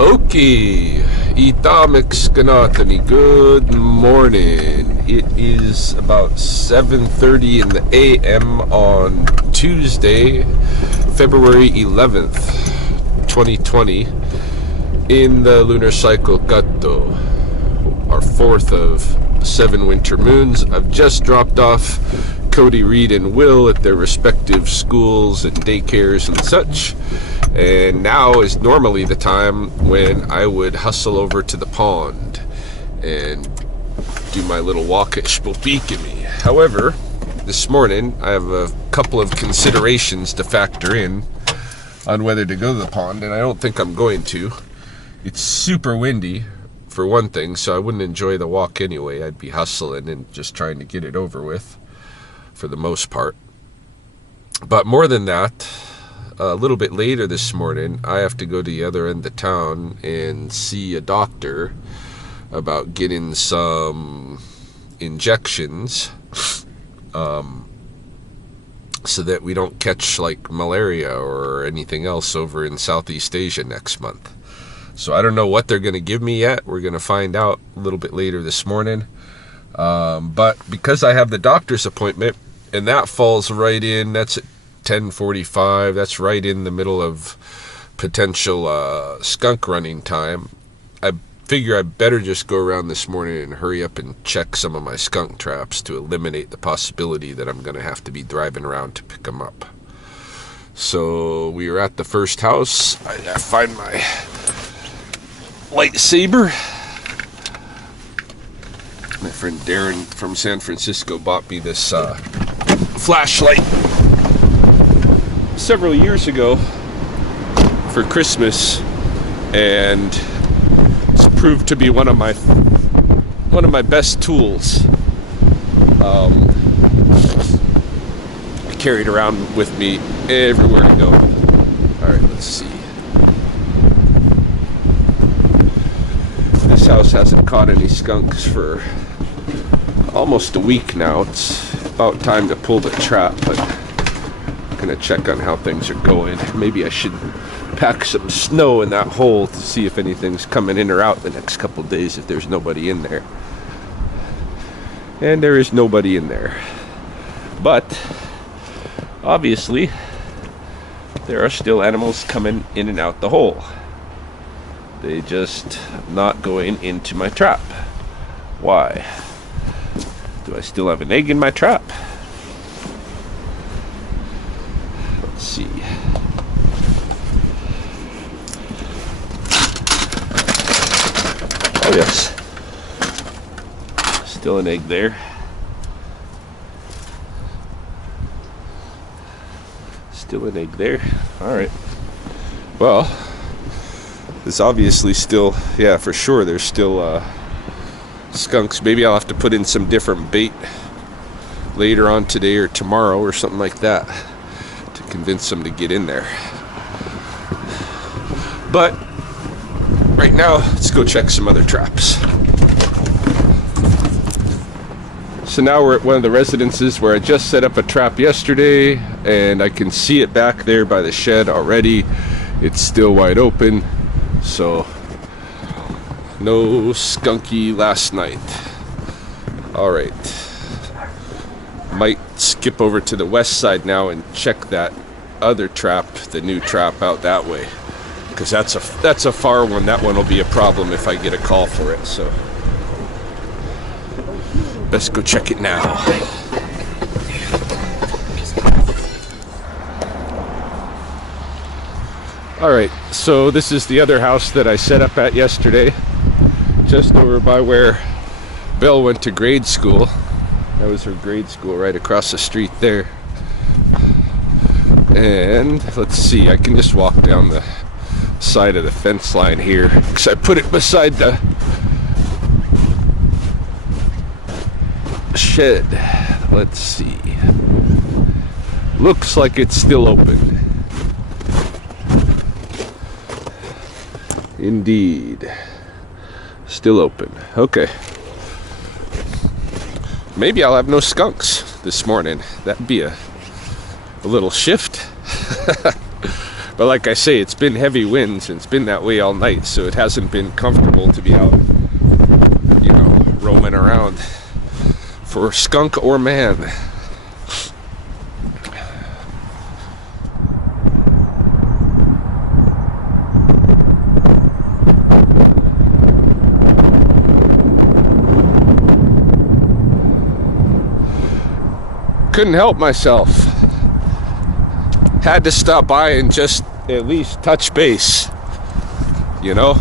Okay, Itamik good morning. It is about 7:30 in the AM on Tuesday, February 11th, 2020, in the lunar cycle Kato, our fourth of 7 winter moons. I've just dropped off Cody, Reed, and Will at their respective schools and daycares and such. And now is normally the time when I would hustle over to the pond and do my little walk at Spopikimi. However, this morning I have a couple of considerations to factor in on whether to go to the pond, and I don't think I'm going to. It's super windy, for one thing, so I wouldn't enjoy the walk anyway. I'd be hustling and just trying to get it over with, for the most part. But more than that, a little bit later this morning, I have to go to the other end of town and see a doctor about getting some injections so that we don't catch like malaria or anything else over in Southeast Asia next month. So I don't know what they're going to give me yet. We're going to find out a little bit later this morning. But because I have the doctor's appointment, and that falls right in, that's at 10:45, that's right in the middle of potential skunk running time. I figure I better just go around this morning and hurry up and check some of my skunk traps to eliminate the possibility that I'm going to have to be driving around to pick them up. So we are at the first house. I find my lightsaber. My friend Darren from San Francisco bought me this flashlight several years ago for Christmas, and it's proved to be one of my best tools. I carry it around with me everywhere I go. Alright, let's see. This house hasn't caught any skunks for almost a week now. It's about time to pull the trap, but I'm gonna check on how things are going. Maybe I should pack some snow in that hole to see if anything's coming in or out the next couple days if there's nobody in there. And there is nobody in there. But obviously there are still animals coming in and out the hole. They just not going into my trap. Why? Do I still have an egg in my trap? Let's see. Oh yes. Still an egg there. Still an egg there. Alright. Well, there's obviously still, yeah, for sure, there's still skunks. Maybe I'll have to put in some different bait later on today or tomorrow or something like that to convince them to get in there. But right now, let's go check some other traps. So now we're at one of the residences where I just set up a trap yesterday, and I can see it back there by the shed already. It's still wide open, so no skunky last night. Alright. Might skip over to the west side now and check that other trap, the new trap, out that way. Because that's a far one. That one will be a problem if I get a call for it, so best go check it now. Alright, so this is the other house that I set up at yesterday, just over by where Belle went to grade school. That was her grade school right across the street there. And let's see, I can just walk down the side of the fence line here because I put it beside the shed. Let's see. Looks like it's still open. Indeed. Still open. Okay. Maybe I'll have no skunks this morning. That'd be a little shift. But like I say, it's been heavy winds and it's been that way all night, so it hasn't been comfortable to be out, you know, roaming around for skunk or man. Couldn't help myself. Had to stop by and just at least touch base, you know,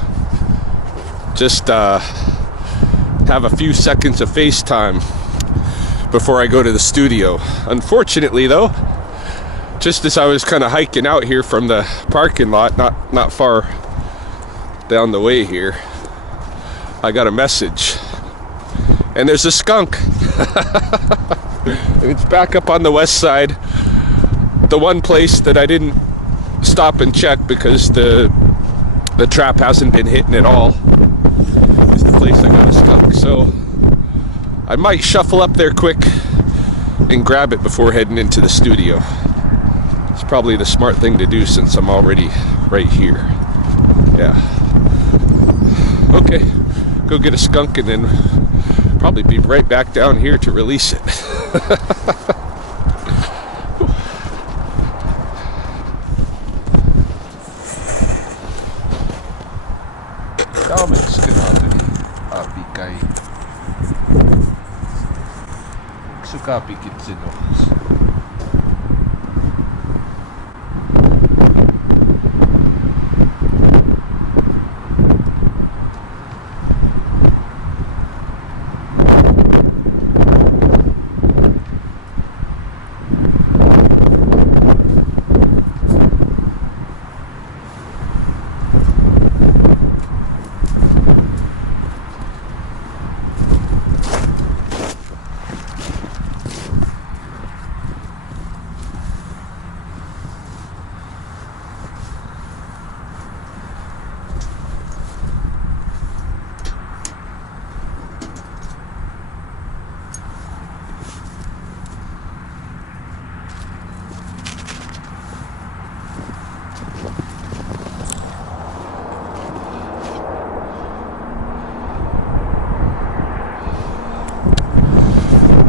just have a few seconds of FaceTime before I go to the studio. Unfortunately though, just as I was kind of hiking out here from the parking lot, not far down the way here, I got a message, and there's a skunk. And it's back up on the west side, the one place that I didn't stop and check because the trap hasn't been hitting at all, is the place I got a skunk. So I might shuffle up there quick and grab it before heading into the studio. It's probably the smart thing to do since I'm already right here. Yeah. Okay, go get a skunk and then probably be right back down here to release it.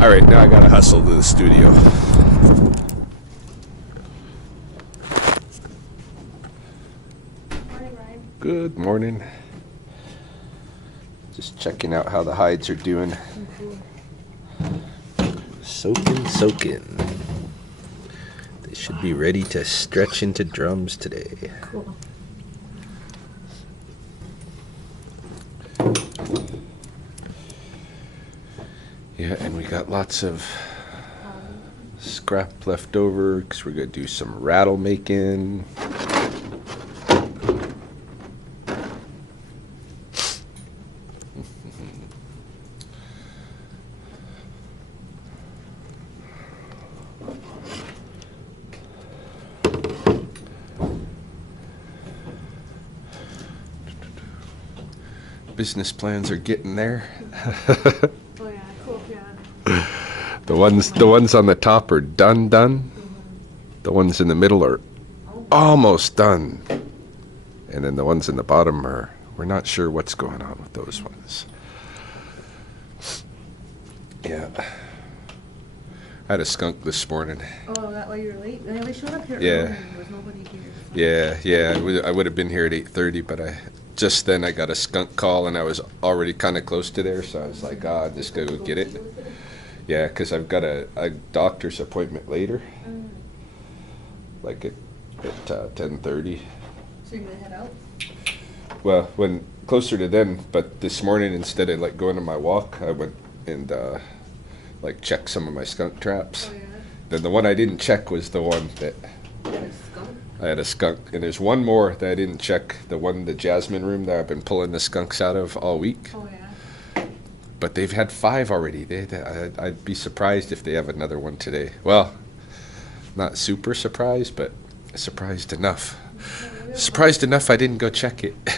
Alright, now I gotta hustle to the studio. Morning, Ryan. Good morning. Just checking out how the hides are doing. Soaking. They should be ready to stretch into drums today. Cool. Yeah, and we got lots of scrap left over because we're going to do some rattle making. Business plans are getting there. Oh yeah, cool, yeah. The ones on the top are done. The ones in the middle are almost done. And then the ones in the bottom we're not sure what's going on with those ones. Yeah. I had a skunk this morning. Oh, that why you were late? They showed up here Yeah. early and there was nobody here. Yeah. I would have been here at 8:30, but just then I got a skunk call and I was already kind of close to there, so I was like, I'm just gonna go get it. Yeah, because I've got a doctor's appointment later, like at 10:30. So you're gonna head out? Well, when closer to then, but this morning instead of like going on my walk, I went and like checked some of my skunk traps. Oh yeah. Then the one I didn't check was the one that You had a skunk? I had a skunk, and there's one more that I didn't check, the jasmine room that I've been pulling the skunks out of all week. Oh yeah. But they've had 5 already. I'd be surprised if they have another one today. Well, not super surprised, but surprised enough. Surprised enough I didn't go check it. We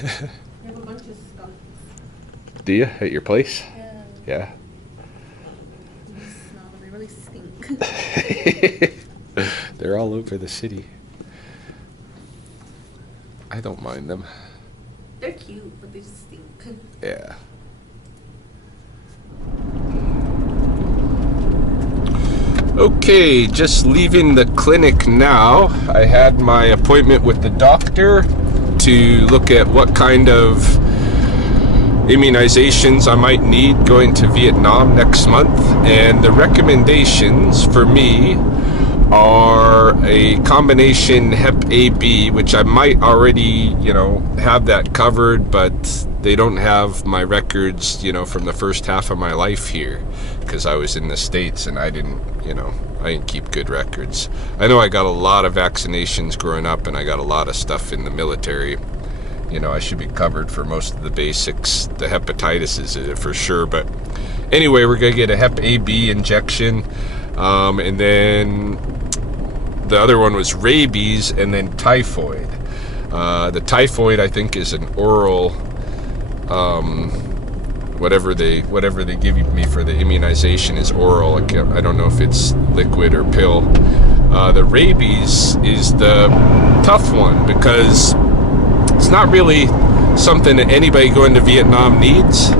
have a bunch of skunks. Do you? At your place? Yeah. Yeah. You smell them, they really stink. They're all over the city. I don't mind them. They're cute, but they just stink. Yeah. Okay, just leaving the clinic now. I had my appointment with the doctor to look at what kind of immunizations I might need going to Vietnam next month. And the recommendations for me are a combination Hep A/B, which I might already, have that covered, but they don't have my records, from the first half of my life here, because I was in the States and I didn't keep good records. I know I got a lot of vaccinations growing up, and I got a lot of stuff in the military. I should be covered for most of the basics. The hepatitis is it for sure, but anyway, we're gonna get a Hep A/B injection, and then the other one was rabies, and then typhoid. The typhoid, I think, is an oral, whatever they give me for the immunization is oral. I don't know if it's liquid or pill. The rabies is the tough one because it's not really something that anybody going to Vietnam needs,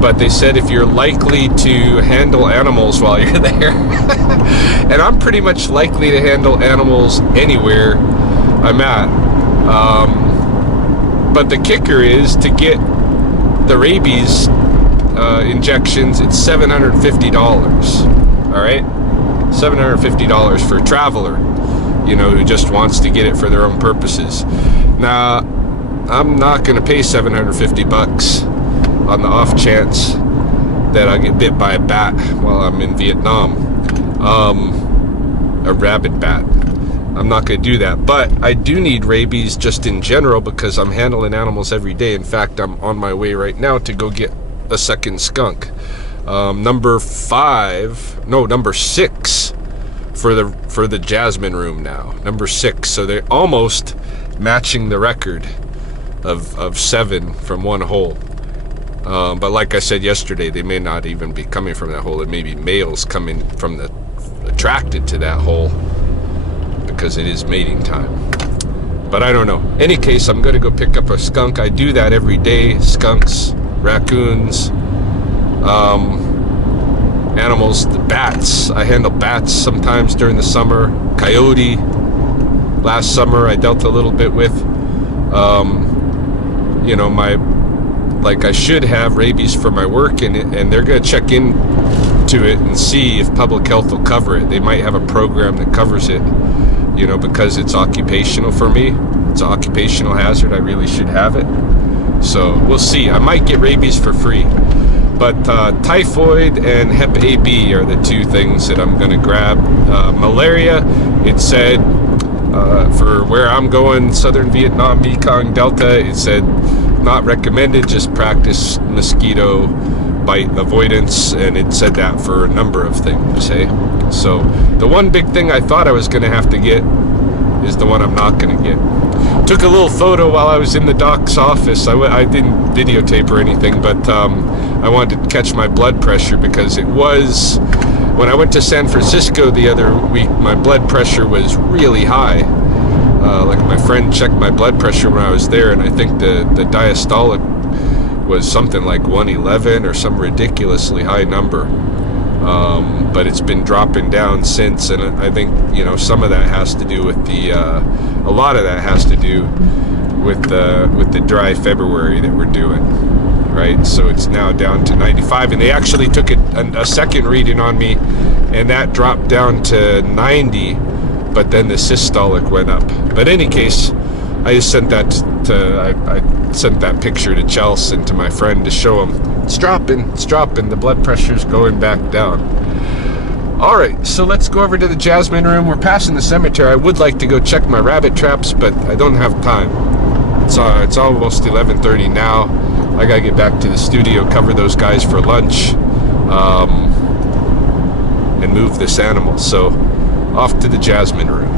but they said if you're likely to handle animals while you're there, and I'm pretty much likely to handle animals anywhere I'm at. But the kicker is to get the rabies injections, it's $750. All right, $750 for a traveler, who just wants to get it for their own purposes. Now, I'm not going to pay $750 on the off chance that I get bit by a bat while I'm in Vietnam, a rabid bat. I'm not going to do that, but I do need rabies just in general because I'm handling animals every day. In fact, I'm on my way right now to go get a second skunk. Number 6 for the Jasmine room now. Number 6, so they're almost matching the record of 7 from one hole. But like I said yesterday, they may not even be coming from that hole. It may be males coming from attracted to that hole because it is mating time. But I don't know. Any case, I'm going to go pick up a skunk. I do that every day. Skunks, raccoons, animals, the bats. I handle bats sometimes during the summer. Coyote. Last summer I dealt a little bit with. I should have rabies for my work, and they're going to check into it and see if public health will cover it. They might have a program that covers it, because it's occupational for me. It's an occupational hazard. I really should have it. So we'll see. I might get rabies for free. But typhoid and Hep A/B are the 2 things that I'm going to grab. Malaria, it said, for where I'm going, Southern Vietnam, Mekong Delta, it said not recommended, just practice mosquito bite avoidance, and it said that for a number of things, hey? So the one big thing I thought I was going to have to get is the one I'm not going to get. Took a little photo while I was in the doc's office. I didn't videotape or anything, but I wanted to catch my blood pressure because it was, when I went to San Francisco the other week, my blood pressure was really high. Like my friend checked my blood pressure when I was there, and I think the diastolic was something like 111 or some ridiculously high number. But it's been dropping down since, and I think some of that has to do with a lot of that has to do with the dry February that we're doing, right? So it's now down to 95, and they actually took a second reading on me, and that dropped down to 90, but then the systolic went up. But in any case, I just sent that I sent that picture to Chelsea and to my friend to show him it's dropping, the blood pressure's going back down. Alright, so let's go over to the Jasmine room. We're passing the cemetery. I would like to go check my rabbit traps, but I don't have time. It's almost 11:30 now. I gotta get back to the studio, cover those guys for lunch, and move this animal. So off to the Jasmine room.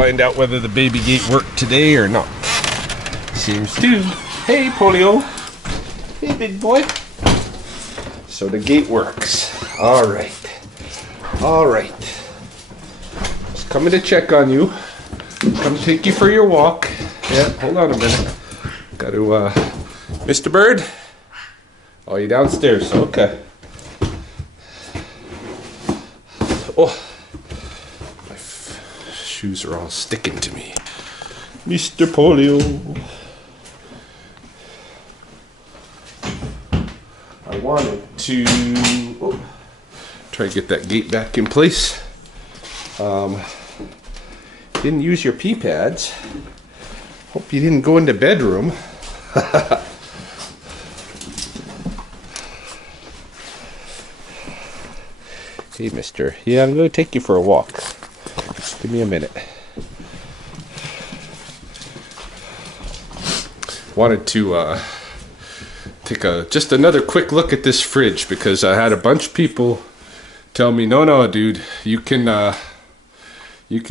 find out whether the baby gate worked today or not. Seems to. Hey, Polio. Hey, big boy. So the gate works. All right. All right. Just coming to check on you. Come take you for your walk. Yeah, hold on a minute. Got to, Mr. Bird? Oh, you downstairs. Okay. Oh, my shoes are all sticking to me. Mr. Polio. I wanted to try to get that gate back in place. Didn't use your pee pads. Hope you didn't go in the bedroom. Hey, mister. Yeah, I'm going to take you for a walk. Give me a minute. Wanted to take just another quick look at this fridge because I had a bunch of people tell me, no, dude, you can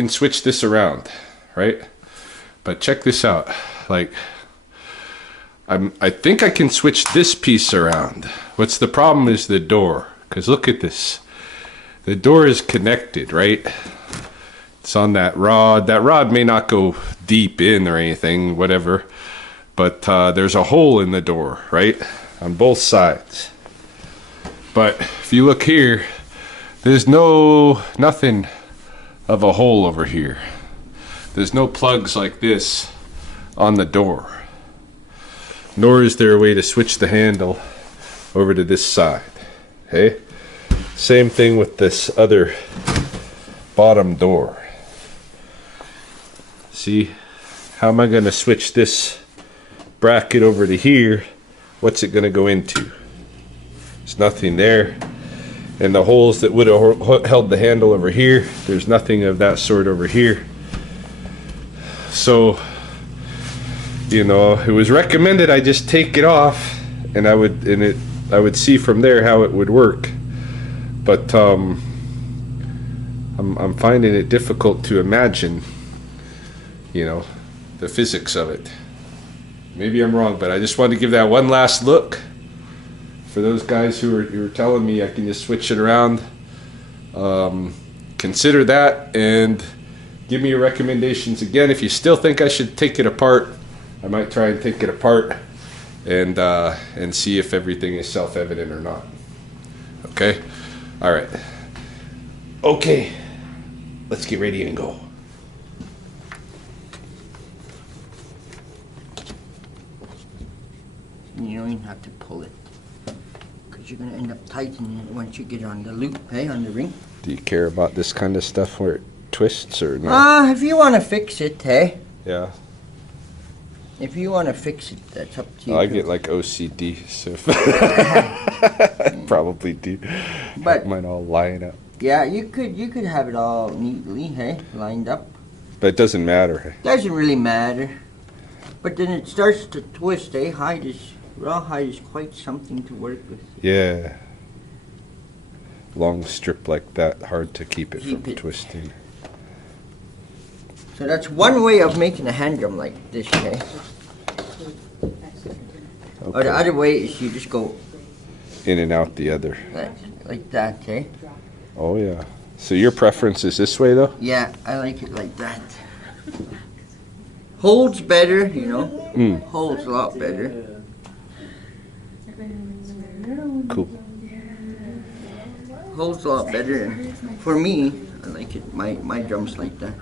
switch this around, right? But check this out. Like, I think I can switch this piece around. What's the problem is the door. Because look at this. The door is connected, right? It's on that rod. That rod may not go deep in or anything, whatever. But there's a hole in the door, right? On both sides. But if you look here, there's nothing of a hole over here. There's no plugs like this on the door. Nor is there a way to switch the handle over to this side. Okay? Same thing with this other bottom door. See? How am I going to switch this bracket over to here? What's it going to go into? There's nothing there. And the holes that would have held the handle over here, there's nothing of that sort over here. So, you know, it was recommended I just take it off, and I would see from there how it would work. But I'm finding it difficult to imagine, you know, the physics of it. Maybe I'm wrong, but I just wanted to give that one last look. For those guys who are telling me I can just switch it around, consider that and give me your recommendations. Again, if you still think I should take it apart, I might try and take it apart and see if everything is self-evident or not. Okay? All right. Okay. Let's get ready and go. You don't even have to pull it. You're going to end up tightening it once you get on the loop, hey, on the ring. Do you care about this kind of stuff where it twists or no? If you want to fix it, hey. Yeah. If you want to fix it, that's up to you. I get like OCD, so I probably do. But mine all line up. Yeah, you could have it all neatly, hey, lined up. But it doesn't matter. Doesn't really matter. But then it starts to twist, eh? Rawhide is quite something to work with. Yeah. Long strip like that, hard to keep it from twisting. So that's one way of making a hand drum like this, okay? Or the other way is you just go in and out the other. Like that, okay? Oh yeah. So your preference is this way though? Yeah, I like it like that. Holds better, you know. Holds a lot better. Cool. Holds a lot better. And for me, I like it. My drums like that.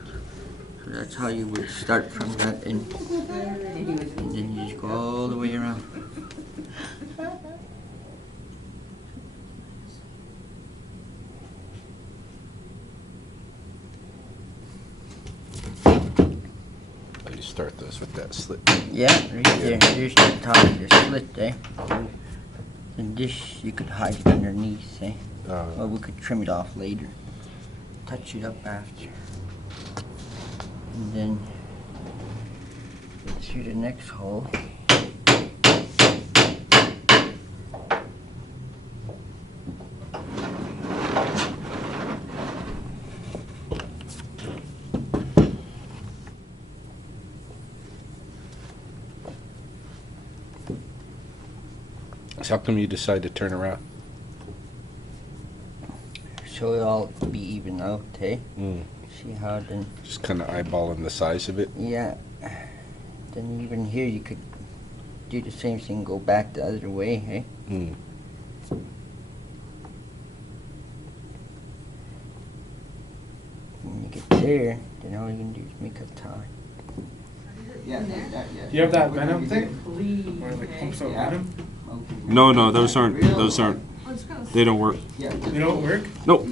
So that's how you would start from that end, and then you just go all the way around. You start those with that slit. Yeah, right there. Here's the top of the slit there. And this you could hide it underneath, eh? Or we could trim it off later. Touch it up after. And then through the next hole. So how come you decide to turn around? So it'll all be even out, hey? Mm. See how then, Just kind of eyeballing the size of it. yeah. Then even here you could do the same thing, go back the other way, hey? Mm. When you get there, then all you can do is make a tie. Yeah, Do you have that venom thing? Where it like pumps out venom? No, those aren't. They don't work. They don't work? Nope.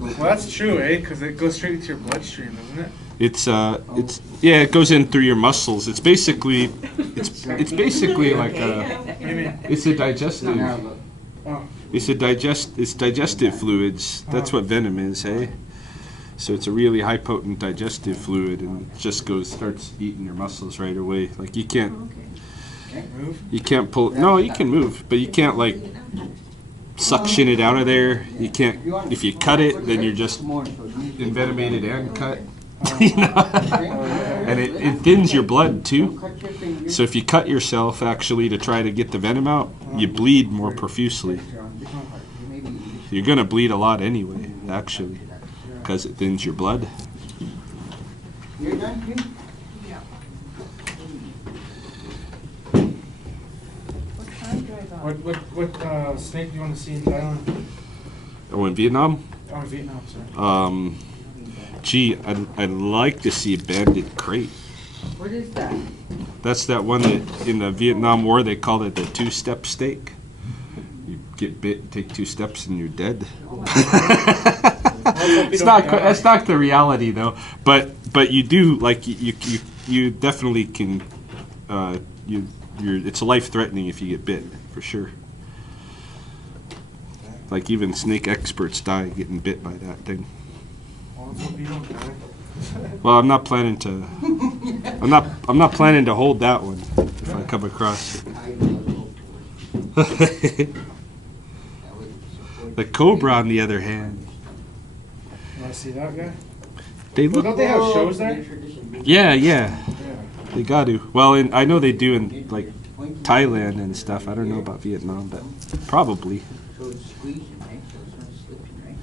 Well, that's true, eh? Because it goes straight into your bloodstream, doesn't it? It's yeah, it goes in through your muscles. It's basically like a, What do you mean? it's a digestive. Oh, It's digestive fluids. That's what venom is, hey? So it's a really high potent digestive fluid, and it just starts eating your muscles right away. Like you can't move? pull. No, you can move, but you can't like suction it out of there. You can't. If you cut it, then you're just envenomated and cut. You know? And it thins your blood too. So if you cut yourself actually to try to get the venom out, you bleed more profusely. You're gonna bleed a lot anyway, actually, because it thins your blood. You're done, too? What snake do you want to see in Thailand? Oh, in Vietnam? Oh, in Vietnam, sorry. Gee, I'd like to see a banded crate. What is that? That's that one that in the Vietnam War they called it the two-step steak. You get bit, take 2 steps, and you're dead. That's not the reality though. But you do like you definitely can. It's life-threatening if you get bit for sure. Like even snake experts die getting bit by that thing. Well, I'm not planning to. I'm not planning to hold that one if I come across it. The cobra, on the other hand, You want to see that guy? they Well, look. don't they have shows there? Yeah, Yeah. they got to. Well, I know they do in like Thailand and stuff. I don't know about Vietnam, but probably. So it's squeezing, right? So it's not slipping, right?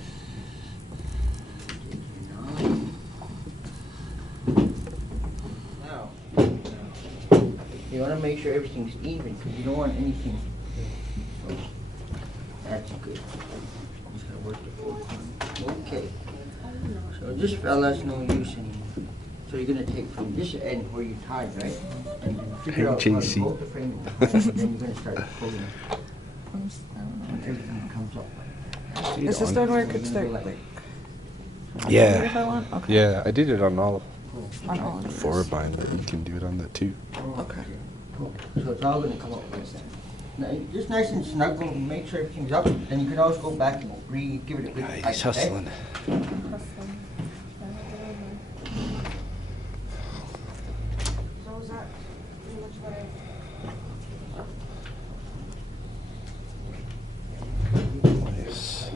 You want to make sure everything's even because you don't want anything. So that's good. Just gotta work the fork. Okay. So this fella's no use anymore. So you're gonna take from this end where you tied, right? And then figure out how to JC. hold the frame and then you're gonna start pulling. When everything comes up. Is this the one where it could start like Yeah. if I want? Okay. Yeah, I did it on all On all of these. 4 bind, but you can do it on that too. Okay. So it's all gonna come up like that. Now, just nice and snuggle, make sure everything's up, then you can always go back and give it a good tight, He's hustling. So is that pretty much what Nice.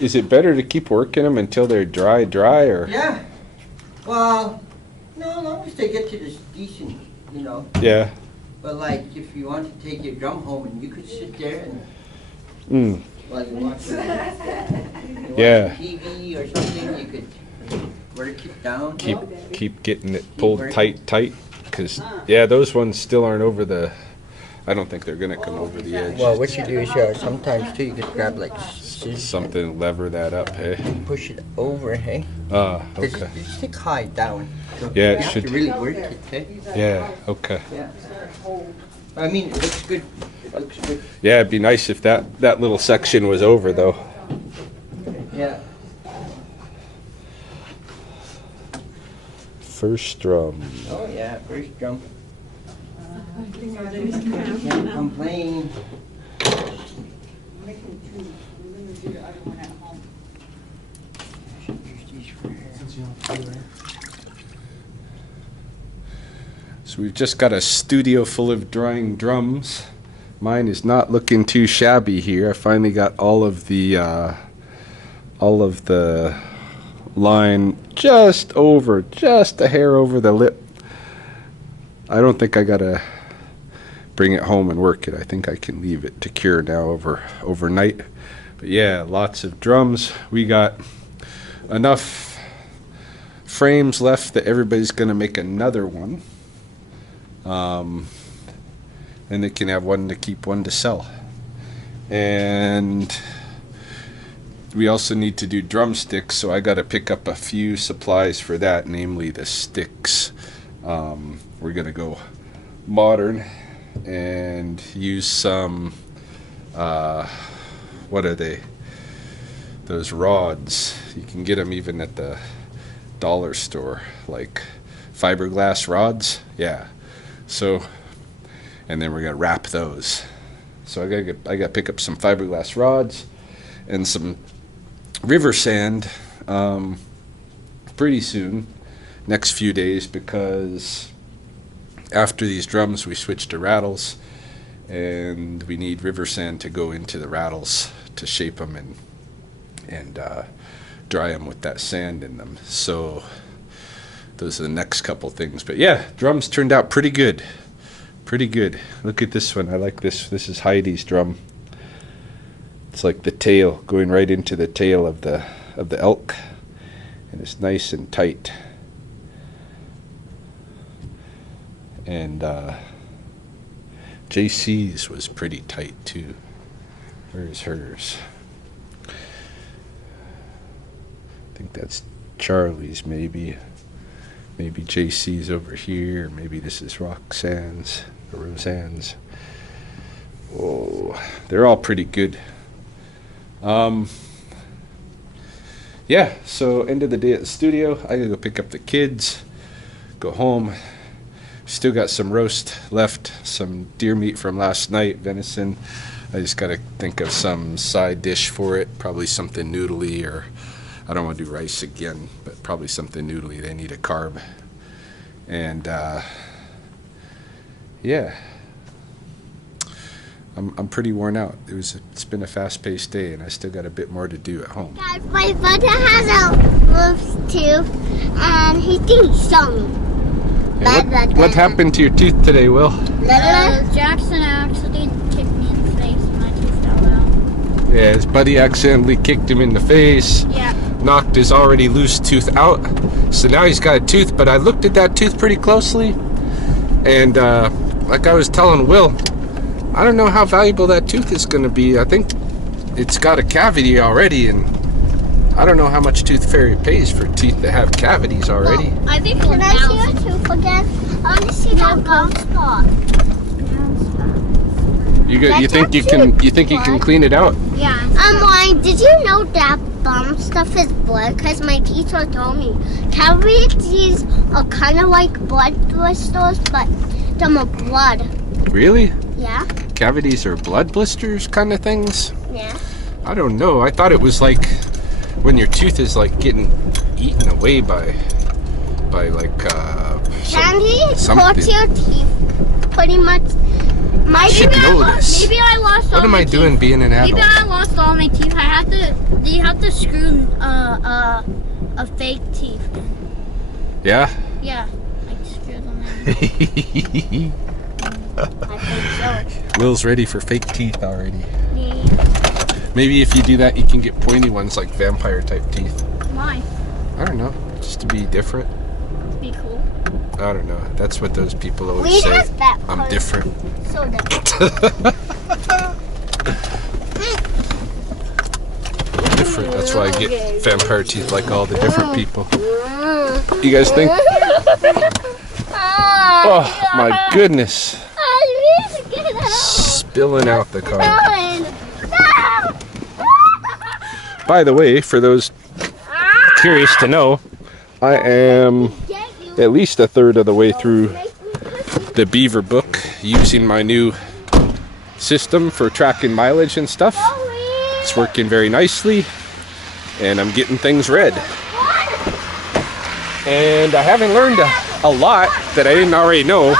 Is it better to keep working them until they're dry, or? Yeah. Well, no, as long as they get to this decent, you know. Yeah. But like, if you want to take your drum home and you could sit there and Mm. while you watch Yeah. TV or something, you could work it down. Keep getting it pulled tight, because yeah, those ones still aren't over the. I don't think they're gonna come over the edge. Well, what you do is sometimes too, you could grab like scissors Something lever that up, hey. and push it over, hey. Okay. It's stick high down. So Yeah, it you have should- to really work it, hey. Yeah. Okay. Yeah. I mean, it looks good. It looks good. Yeah, it'd be nice if that little section was over though. Yeah. First drum. Oh yeah, first jump. Can't complain. So we've just got a studio full of drying drums. Mine is not looking too shabby here. I finally got all of the line just a hair over the lip. I don't think I gotta bring it home and work it. I think I can leave it to cure now overnight. But yeah, lots of drums. We got enough frames left that everybody's gonna make another one. And they can have one to keep, one to sell. And we also need to do drumsticks, so I got to pick up a few supplies for that, namely the sticks. We're going to go modern and use some, what are they? Those rods. You can get them even at the dollar store, like fiberglass rods. Yeah. So, and then we're going to wrap those. So I got to pick up some fiberglass rods and some river sand pretty soon, next few days, because after these drums we switch to rattles, and we need river sand to go into the rattles to shape them and dry them with that sand in them. So those are the next couple things. But yeah, drums turned out pretty good. Pretty good. Look at this one. I like this. This is Heidi's drum. It's like the tail going right into the tail of the elk, and it's nice and tight. And JC's was pretty tight too. Where's hers? I think that's Charlie's, maybe. Maybe JC's over here. Maybe this is Roxanne's or Roseanne's. Oh, they're all pretty good. Yeah, so end of the day at the studio. I gotta go pick up the kids, go home. Still got some roast left, some deer meat from last night, venison. I just gotta think of some side dish for it, probably something noodly, or I don't want to do rice again, but probably something noodly. They need a carb. And yeah, I'm pretty worn out. It's been a fast-paced day, and I still got a bit more to do at home. Guys, my brother has a wolf's tooth, and he thinks he saw me. What happened to your tooth today, Will? Jackson actually kicked me in the face, and my tooth fell out. Yeah, his buddy accidentally kicked him in the face. Yeah. Knocked his already loose tooth out. So now he's got a tooth, but I looked at that tooth pretty closely, and like I was telling Will, I don't know how valuable that tooth is going to be. I think it's got a cavity already, and I don't know how much Tooth Fairy pays for teeth that have cavities already. Well, I think can I see your tooth again? I want to see that brown spot. You think you can clean it out? Yeah. Why? Did you know that bum stuff is blood? Because my teacher told me cavities are kind of like blood blisters, but them are blood. Really? Yeah. Cavities are blood blisters kind of things? Yeah. I don't know. I thought it was like when your tooth is like getting eaten away by like Candy something. hurts your teeth pretty much. I should know this. Maybe I lost all What am my I doing being an adult? Maybe I lost all my teeth. They have to screw a fake teeth. Yeah? Yeah, I screwed them in. I think so. Will's ready for fake teeth already. Yeah. Maybe if you do that, you can get pointy ones like vampire type teeth. Why? I don't know, just to be different. Be cool. I don't know. That's what those people always We say. have that I'm part. different. So different. Different. That's why I get vampire teeth like all the different people. You guys think? Oh my goodness! Spilling out the car. By the way, for those curious to know, I am at least a third of the way through the Beaver book using my new system for tracking mileage and stuff. It's working very nicely, and I'm getting things read. And I haven't learned a lot that I didn't already know,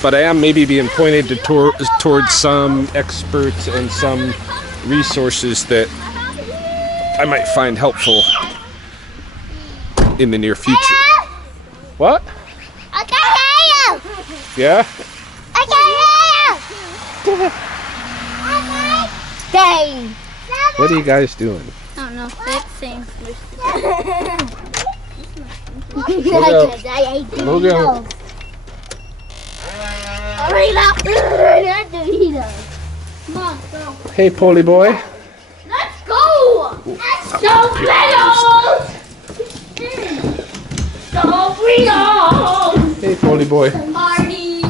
but I am maybe being pointed towards some experts and some resources that I might find helpful in the near future. What? I can't hear you. Yeah? I can't hear you. Dang. What are you guys doing? I don't know. That's same. Look out. Hey, Polly boy. Let's go! Let's go, Reynolds! Go, Reynolds! Hey, Polly boy. Party!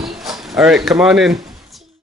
All right, come on in.